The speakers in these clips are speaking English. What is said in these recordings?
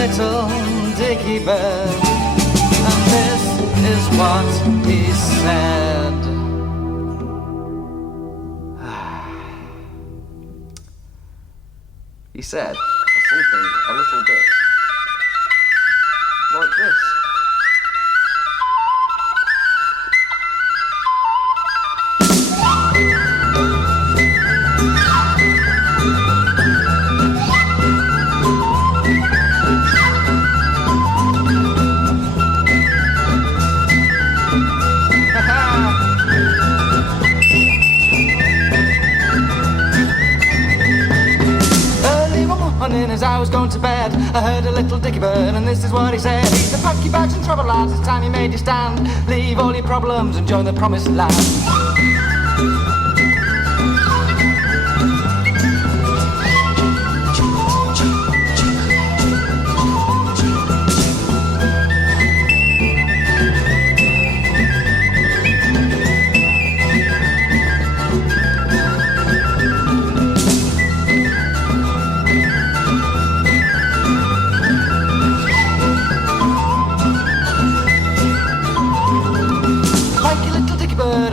little dicky bird, and this is what he said. He said something a little bit like this. As I was going to bed, I heard a little dicky bird, and this is what he said. He's the pack your bags and trouble, lads, it's time you made your stand. Leave all your problems and join the promised land.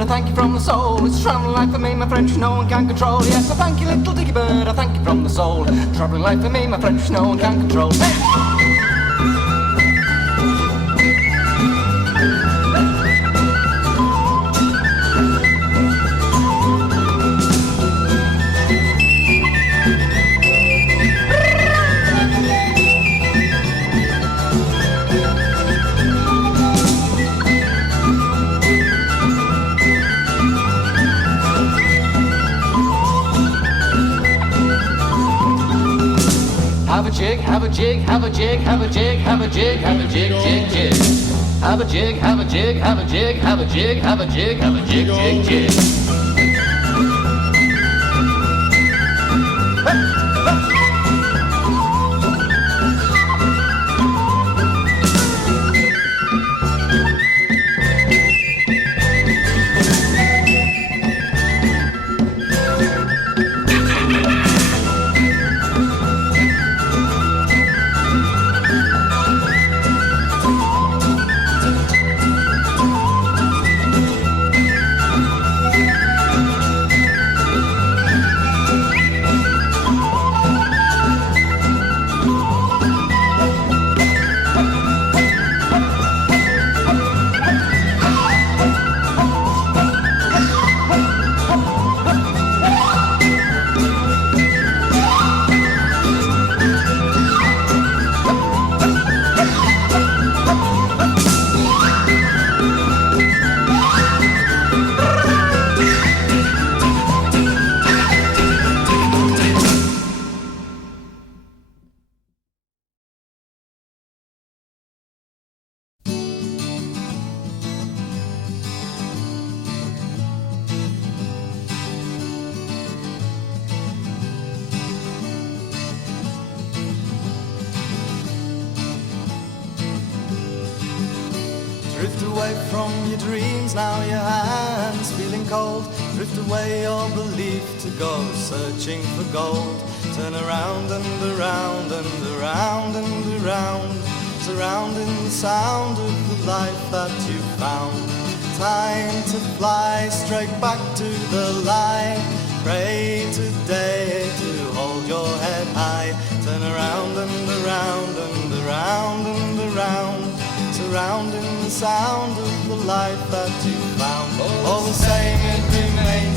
Thank you from the soul. It's a travelling life for me, my friend, which no one can control. Yes, I thank you, little dicky bird. I thank you from the soul. Travelling life for me, my friend, which no one can control. Have a jig, have a jig, have a jig, have a jig, have a jig, have a jig, jig, jig. Have a jig, have a jig, have a jig, have a jig, have a jig, have a jig, jig, jig. Drift away from your dreams, now your hands feeling cold. Drift away your belief to go searching for gold. Turn around and around and around and around, surrounding the sound of the life that you found. Time to fly straight back to the light. Pray today to hold your head high. Turn around and around and around and around, surrounding the sound of the life that you found. All the same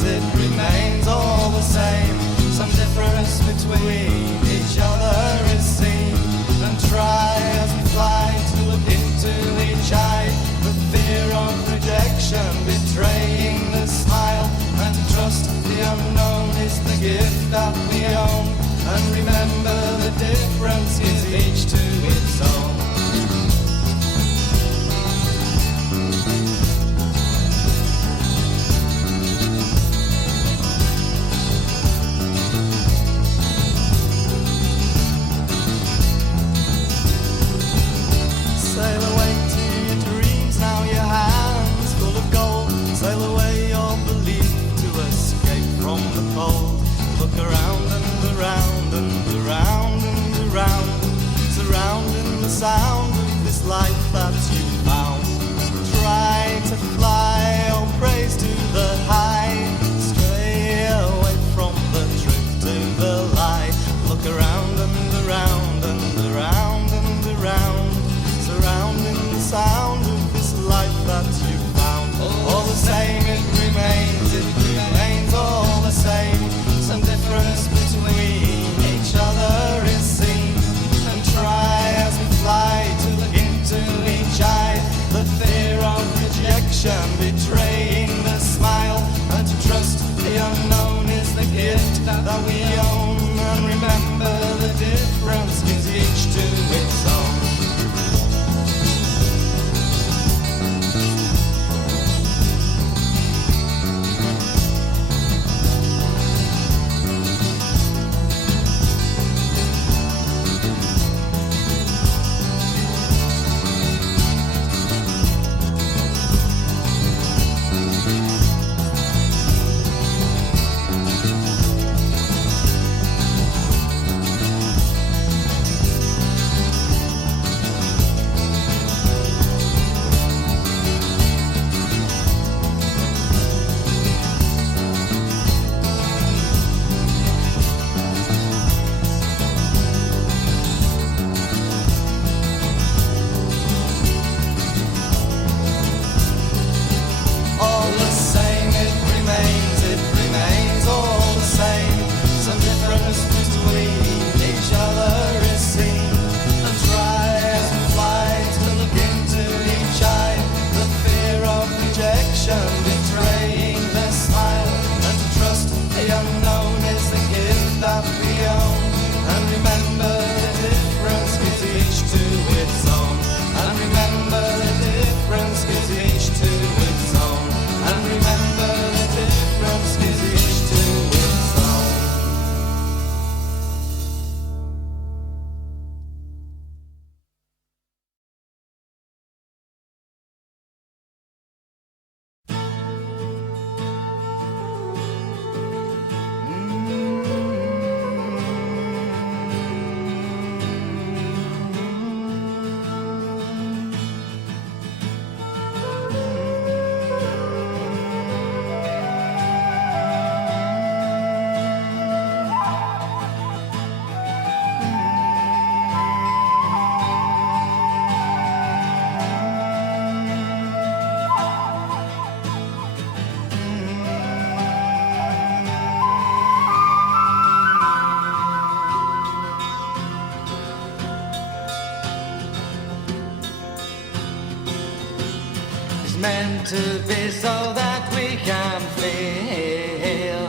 it remains all the same. Some difference between each other is seen. And try as we fly to look into each eye, the fear of rejection betraying the smile. And to trust the unknown is the gift that we own. And remember the difference is each to its own. meant to be so that we can feel.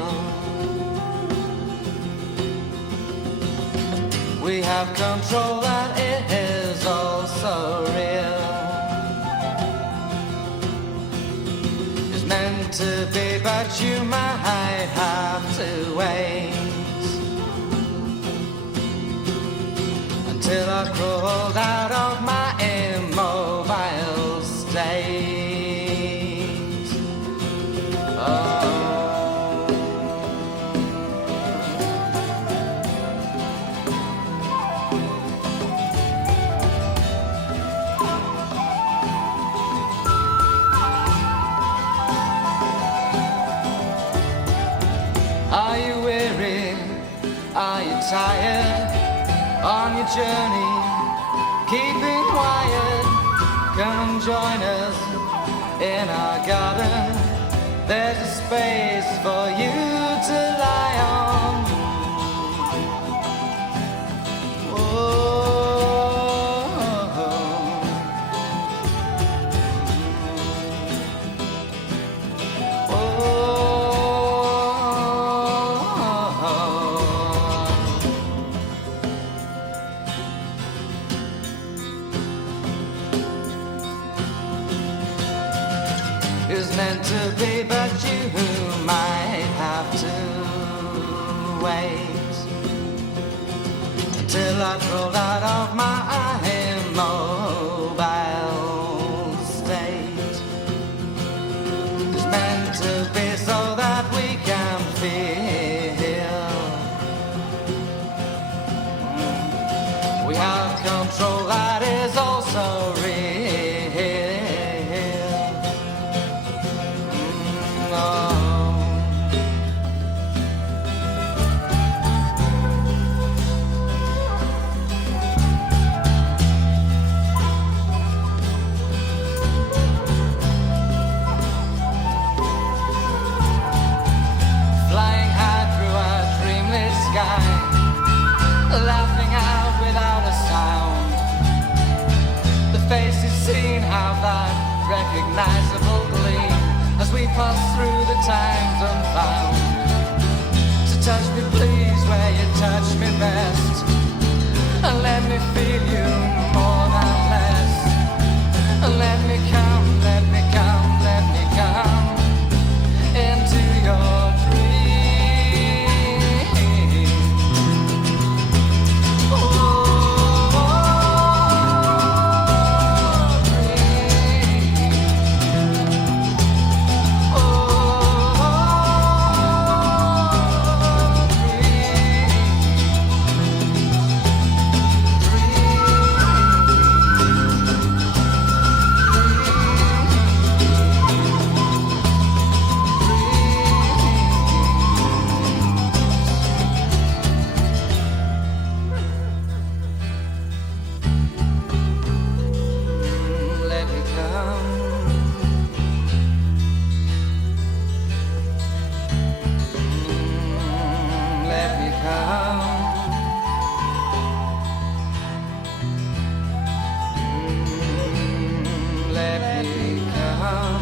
We have control that it is also real. It's meant to be, but you might have to wait until I crawled out of my immobile state. Oh. Are you weary? Are you tired? On your journey, keeping quiet, come and join us in our garden. There's a space for you to lie on. Is meant to be, but you might have to wait until I crawled out of my immobile state. It's meant to be so that we can feel. We have control that is also real. Flying high through a dreamless sky, laughing out without a sound. The faces seen have that recognizable gleam as we pass through the times unfound. So touch me please where you touch me best, and let me feel you more than less. And let me come, let me come, let me come into your dream. Oh, let me come. Let me come. Let me come.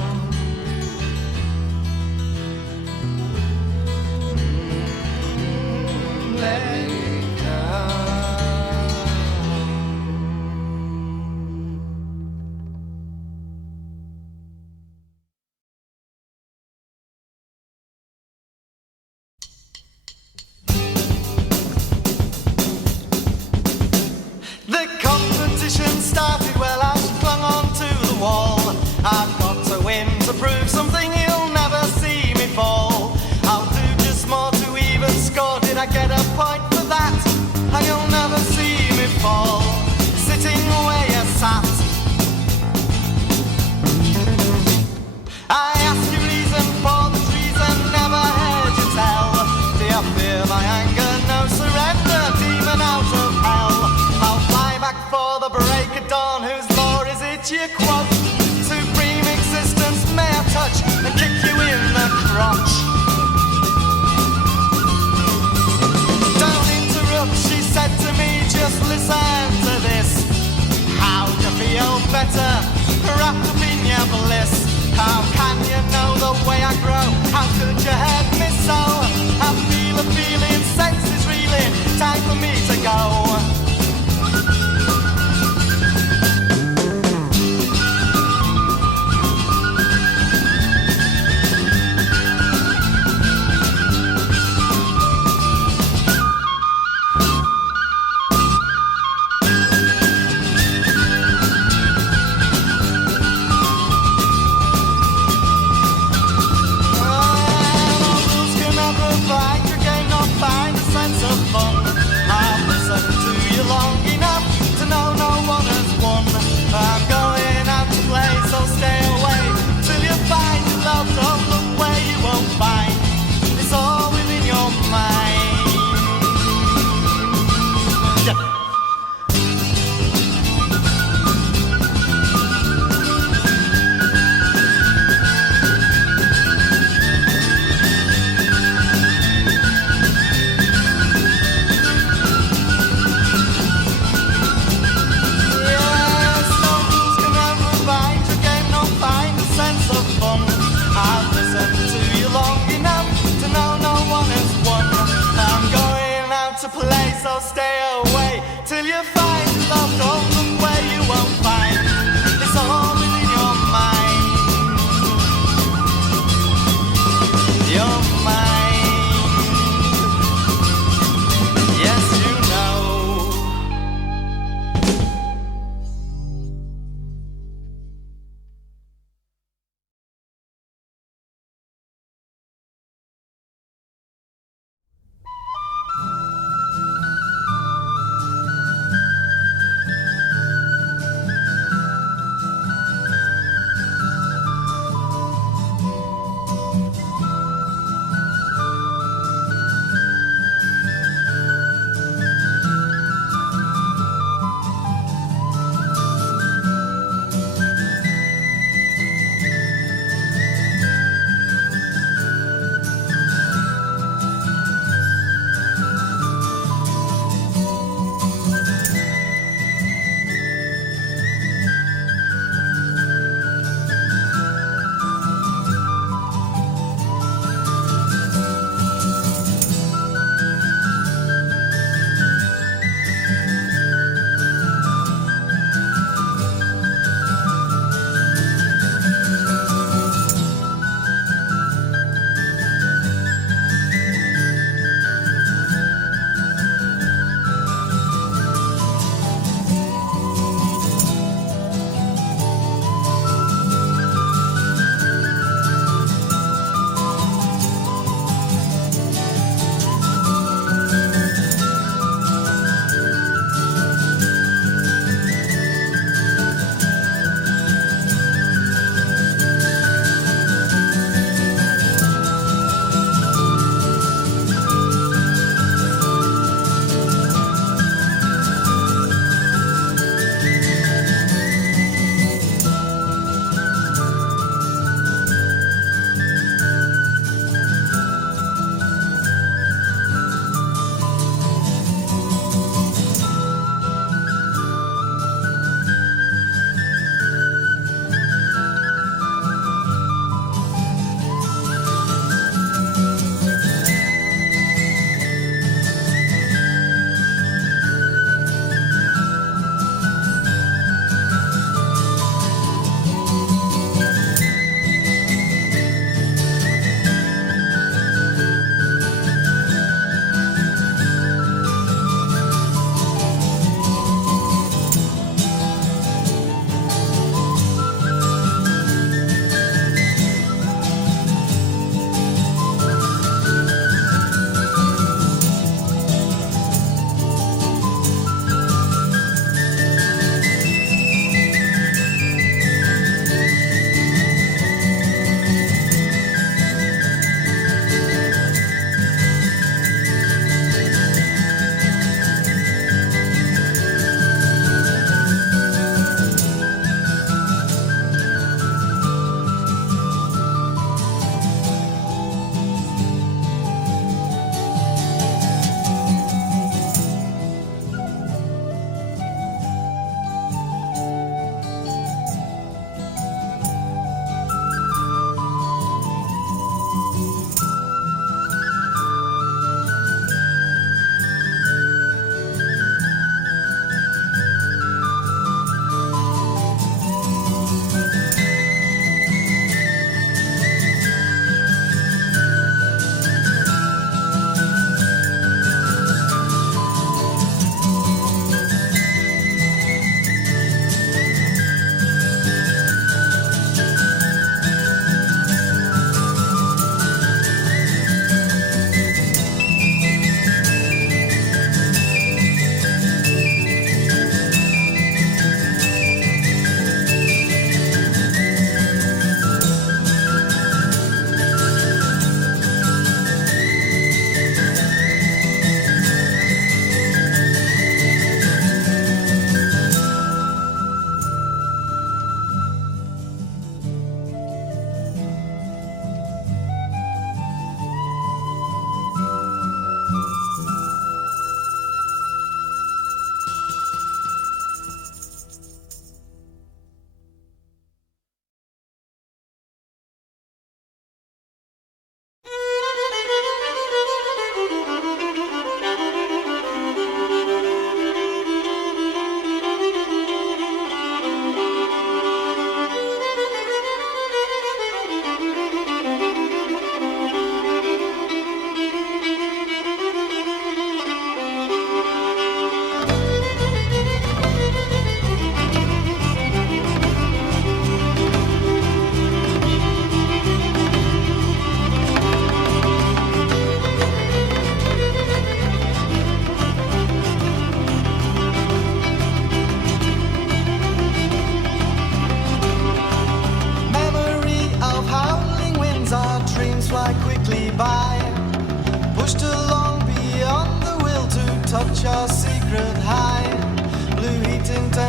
Let me come. The competition started well, I clung onto the wall. I've got to win to prove something, you'll never see me fall. I'll do just more to even score, did I get a point for that? And you'll never see me fall, sitting where you sat. I ask you reason for the treason, never heard you tell. Do you fear my anger? No surrender, demon out of hell. I'll fly back for the break of dawn, whose law is it you quote? Supreme existence may I touch and kick you in the crotch. Don't interrupt, she said to me, just listen to this. How'd you feel better, wrapped up in your bliss? How can you know the way I grow? How could you hurt me so? I feel a feeling, senses reeling. Time for me to go.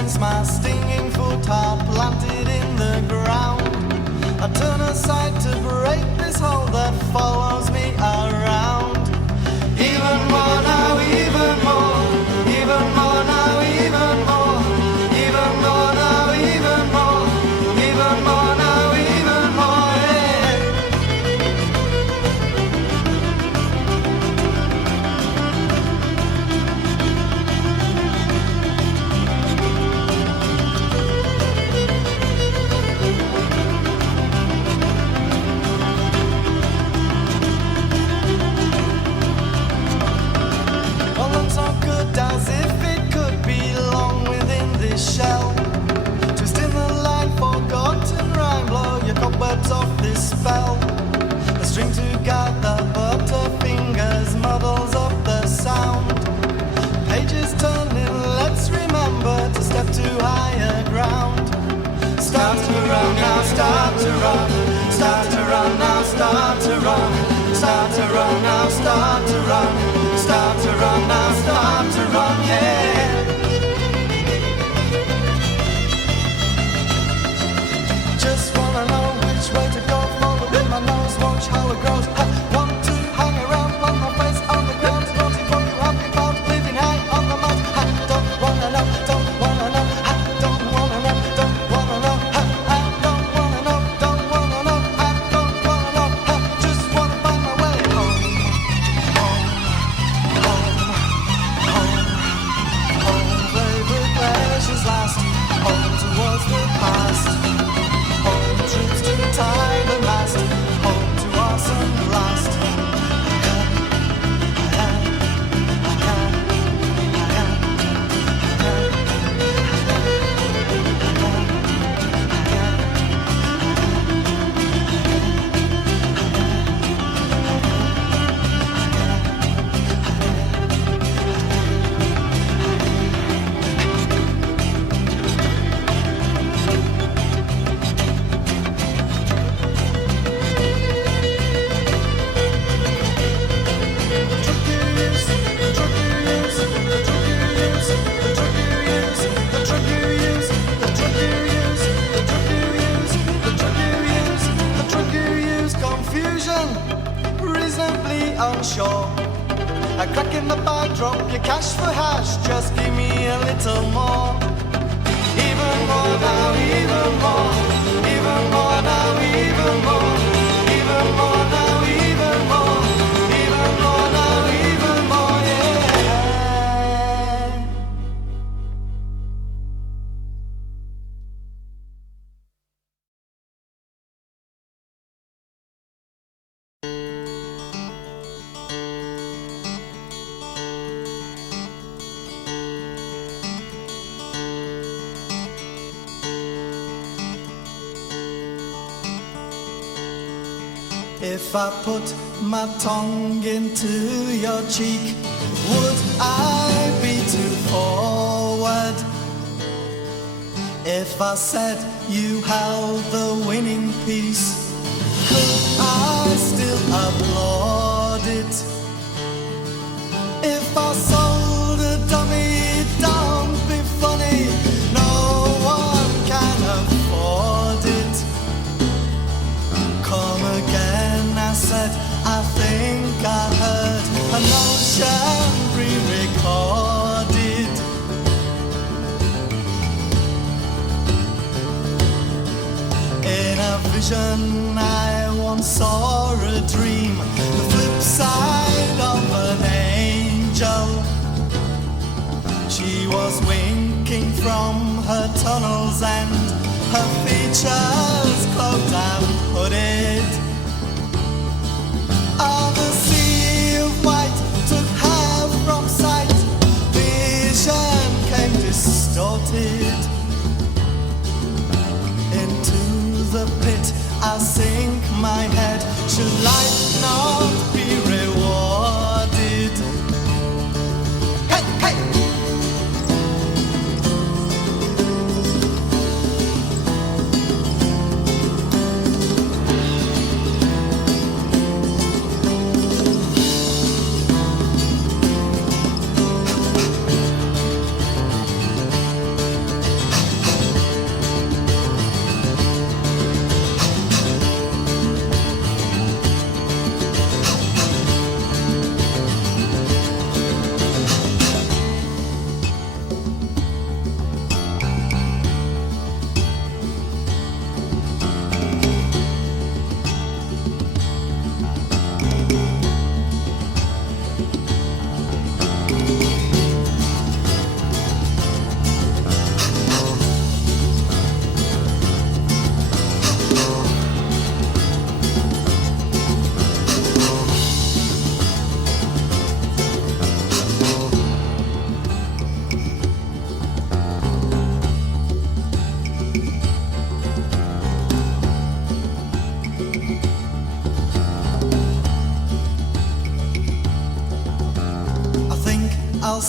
sense, my stinging foot are planted in the ground. I turn aside to break this hold that follows me around. Even more now, even more, even more now, even more, even more now, even more, even more now, even more. Yeah. Well, looks so good as if it could belong within this shell. Twisting the line, forgotten rhyme, blow your cobwebs off this spell. A string together, but her fingers muddles up the sound. Pages turning, let's remember to step to higher ground. Start to run now, start to run. Start to run now, start to run. Start to run now, start to run. Start to run now, start to run, yeah. Just wanna know which way to go. Follow with my nose, watch how it grows. I want to hang around, put my face on the ground. Wanting what you have been found, living high on the mount. I don't wanna know, don't wanna know. I don't wanna know, don't wanna know. I don't wanna know, don't wanna know. I don't wanna know. I just wanna find my way home. Home, home, home, home. Favorite pleasures last. Home towards the past. Home troops to tie the mast. Home to awesome blast. Confusion, reasonably unsure. A crack in the bar, drop your cash for hash. Just give me a little more. Even more now, even more. Even more now, even more. Even more now, even more. Even more now, even more, yeah. If I put my tongue into your cheek, would I be too forward? If I said you held the winning piece, could I still applaud it? If I sold a dummy, don't be funny, no one can afford it. Come again, I said, I think I heard a notion pre-recorded. In a vision I once saw a dream, the flip side of an angel. She was winking from her tunnel's end, her features cloaked and hooded. On the sea of white took her from sight, vision came distorted. Into the pit I sink my head, should life not be rewarded? Hey, hey!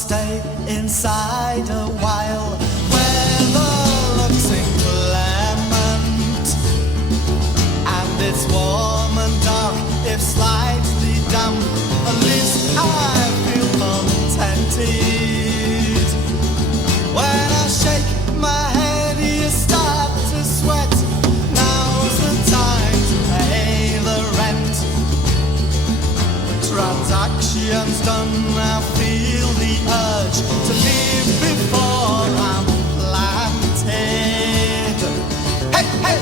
stay inside a while where the looks inclement and it's warm and dark if slightly damp. At least I feel contented. When I shake my head you start to sweat. Now's the time to pay the rent. Transactions done, I feel the urge to leave before I'm planted. Hey, hey!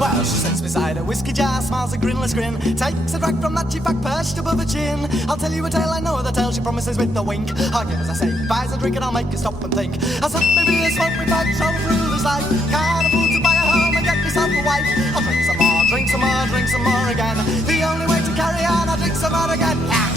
Well, she sits beside a whiskey jar, smiles a grinless grin, takes a drag from that cheap back perched above her chin. I'll tell you a tale, I know the tale she promises with a wink. I'll give as I say, buys a drink and I'll make you stop and think. I'll suck me beer, smoke me pipe, travel through this life. Can't afford to buy a home and get myself a wife. I'll drink some more, drink some more, drink some more again. The only way to carry on, I'll drink some more again. Yeah.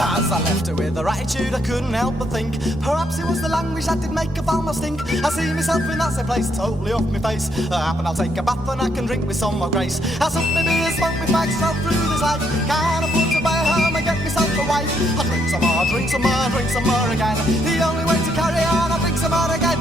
As I left her with her attitude, I couldn't help but think perhaps it was the language that did make her farmer stink. I see myself in that same place, totally off my face. Happen I'll take a bath and I can drink with some more grace. I'll suck me beer, smoke me fags, stroll through this life. Can't afford to buy a home and get myself a wife. I'll drink some more, drink some more, drink some more again. The only way to carry on, I'll drink some more again.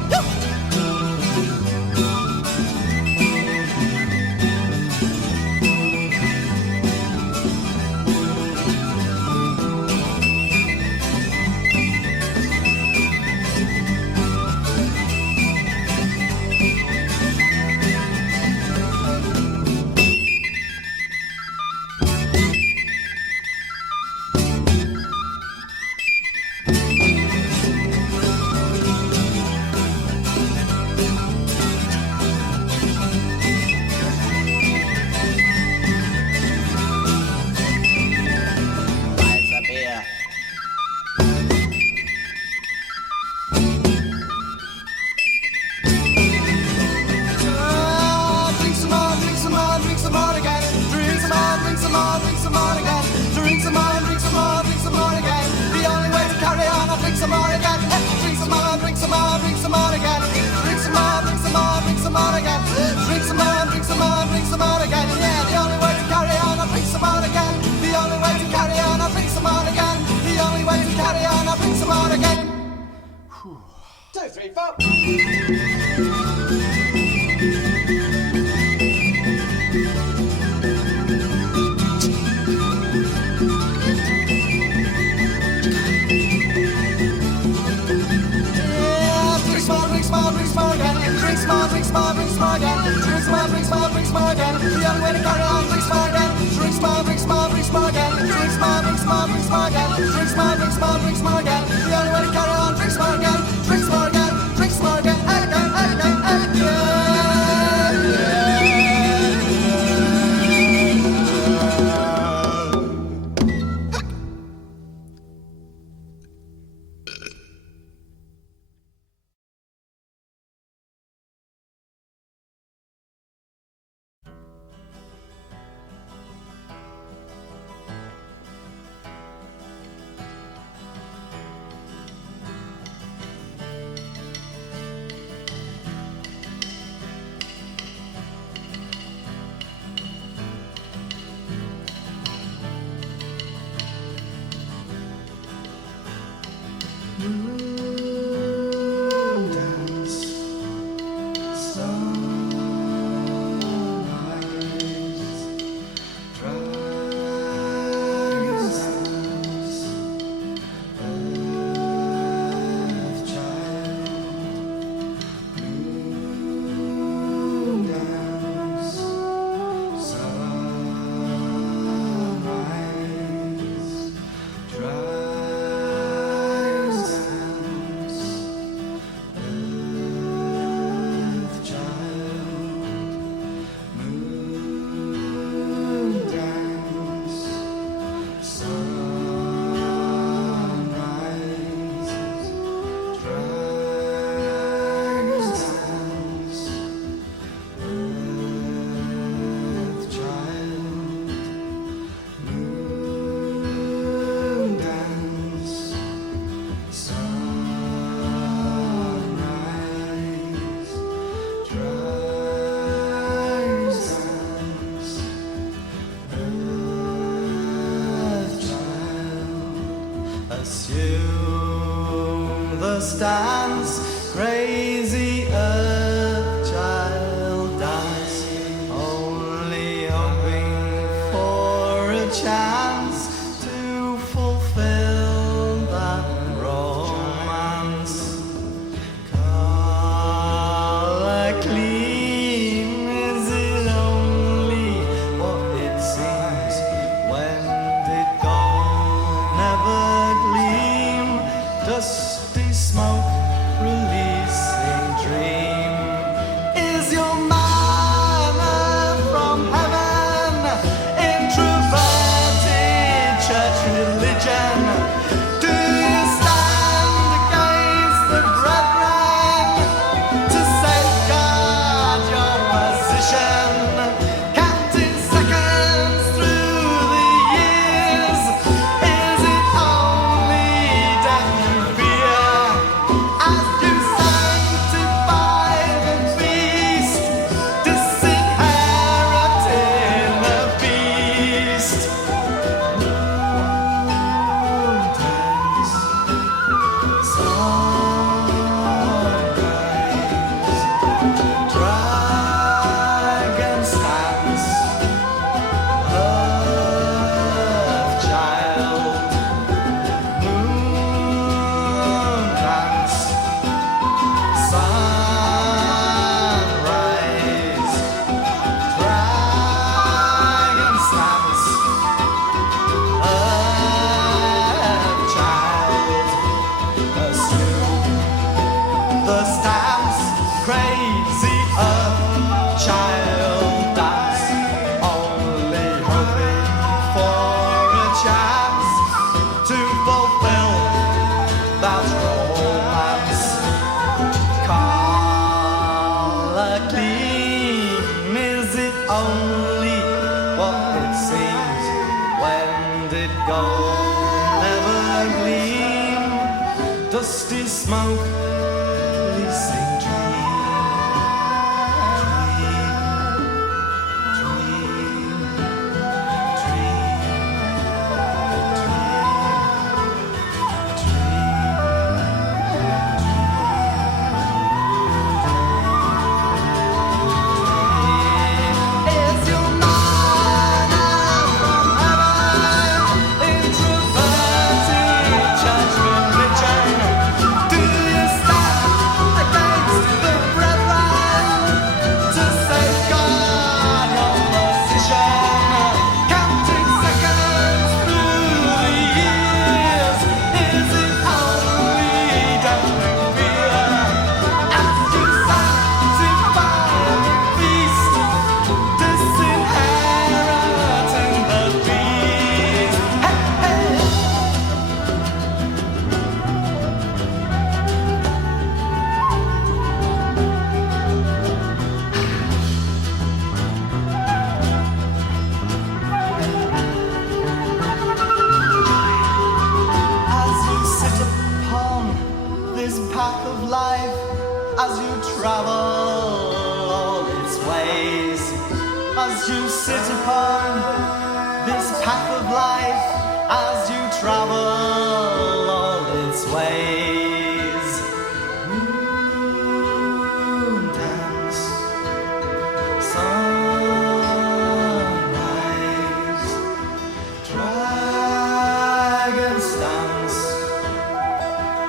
stands, crazy earth child dance, only hoping for a chance to fulfill that romance. Color clean, is it only what it seems? When did gold never gleam? Dusty smoke releasing dream. Is your manna from heaven? Introverted church religion? Do you stand against the brethren to safeguard your position? Counting seconds through the years, is it only death you fear? As you sanctify the feast, disinheriting the beast. Moontains, sunrise, dragon stands, earth child, moon dance, sunrise, dragon stands, earth child, assume the stance, crazy earth child dance, only hoping for a chance to fulfill that romance. Color clean, is it only what it seems? When did gold never gleam? Dusty smoke releasing dream. Dream, dream, Is your manna from heaven? Introverted church religion? Do you stand against the brethren to safeguard your position? Counting seconds through the years, is it only death you fear? As you sanctify the feast, disinheriting the beast. Hey, hey. As you sit upon this path of life, as you travel all its ways, as you sit upon this path of life, as you travel all its ways, moon dance, sunrise, dragon stance,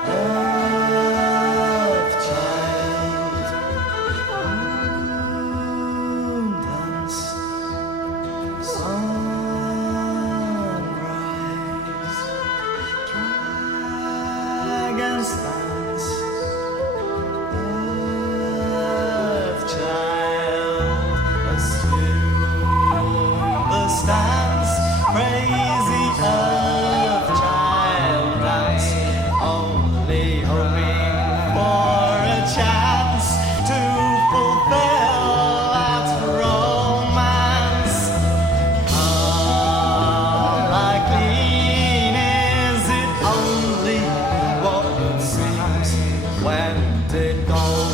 earth child, moon dance, sunrise, dragon stance, earth child, assume the stance, crazy earth child dance, only hoping for a chance to fulfill that romance. Color clean, is it only what it seems? When did gold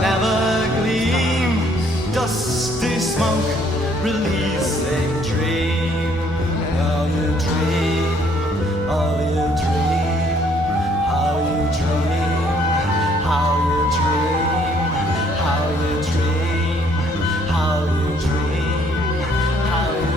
never gleam? Dusty smoke releasing dream. Oh, you dream, oh, you dream, how you dream. how you dream, how you dream, how you dream, how you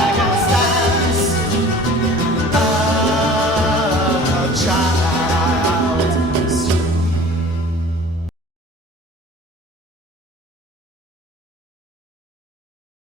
Dragons dance, a child.